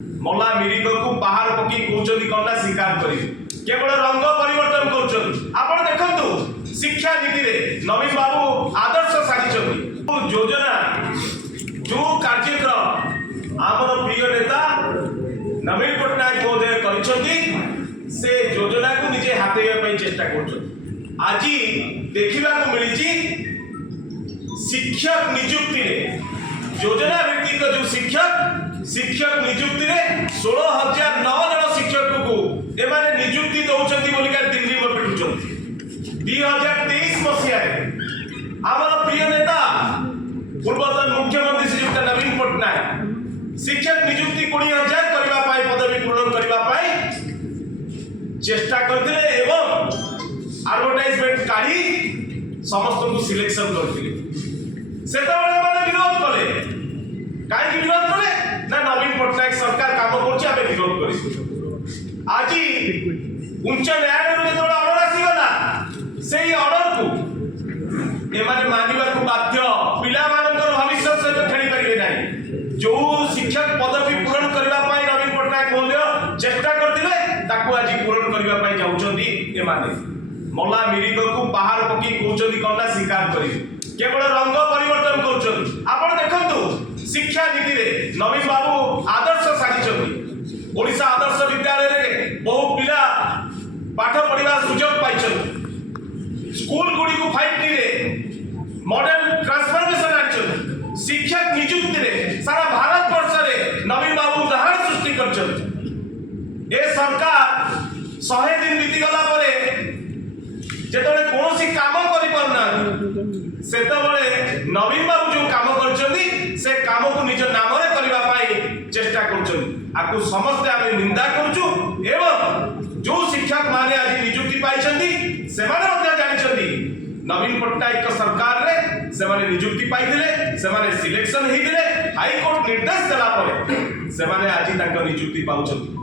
मला मिरिक को बाहर पकी कहउछन कोना स्वीकार करी केवल रंग परिवर्तन करछन। आपण देखंतु शिक्षा नीति रे नवीन बाबू आदर्श साजिछन योजना जो कार्यक्रम आमर प्रिय नेता नवीन पटनायक महोदय करिछंती से योजना को निजे हातेबा पई चेष्टा करछन। आज देखिबा को मिलिछि शिक्षक नियुक्ति रे योजना भित्तिक जो शिक्षक नियुक्ति रे 16,009 जन शिक्षक को एमाने नियुक्ति दउछंती बोली का दिल्ली में पिटुछंती। 2023 मसिया रे हमर प्रिय नेता पूर्वतन मुख्यमंत्री श्रीयुक्त नवीन पटनायक शिक्षक नियुक्ति 20,000 करबा पाई पदवी पूर्ण करबा पाई चेष्टा करथिले एवं एडवर्टाइजमेंट काढी समस्त को सिलेक्शन करथिले। सेतबेले माने विरोध कले काहे विरोध कले ना नवीन पटनायक सरकार काम करछि आबे विरोध करी। आज उच्च न्यायालय रे जेतबेले ऑर्डर आसीगला सेही ऑर्डर को एमाने मानिबा को बाध्य पिला मानकर भविष्य से खेली परिबे नाही। जो शिक्षक पदवी पूर्ण करबा पाई नवीन पटनायक महोदय चेष्टा करथिले ताकू आज पूर्ण करबा पाई जाउछंती एमाने मला मिरिक को बाहर पकी कहउछंती कोना स्वीकार करी केवल रंग परिवर्तन करछन। आपण देखंतु शिक्षा नीति रे नवीन बाबू आदर्श साजिछन। ओडिशा आदर्श विद्यालय रे बहु पिला पाठ पढ़िबा सुयोग पाइछन। स्कूल गुडी को 5T रे मॉडल ट्रांसफॉर्मेशन आछन। शिक्षक नियुक्ति रे सारा भारत वर्ष रे नवीन बाबू उदाहरण सृष्टि करछन। ए सरकार 100 दिन बीती गला परे जेतबेले कोनोसी काम करि परना सेतबेले नवीन बाबू जो काम करछंती से काम को निज नाम रे करबा पाई चेष्टा करछन। आकु समस्त आमे निंदा करछु एवं जो शिक्षक माने आज नियुक्ति पाइछंती से माने ମଧ୍ୟ जानिछंती नवीन पटनायक सरकार रे से माने नियुक्ति पाइथिले से माने सिलेक्शन हेइथिले हाई कोर्ट निर्देश देला परे से माने आज तांको नियुक्ति पाउछंती।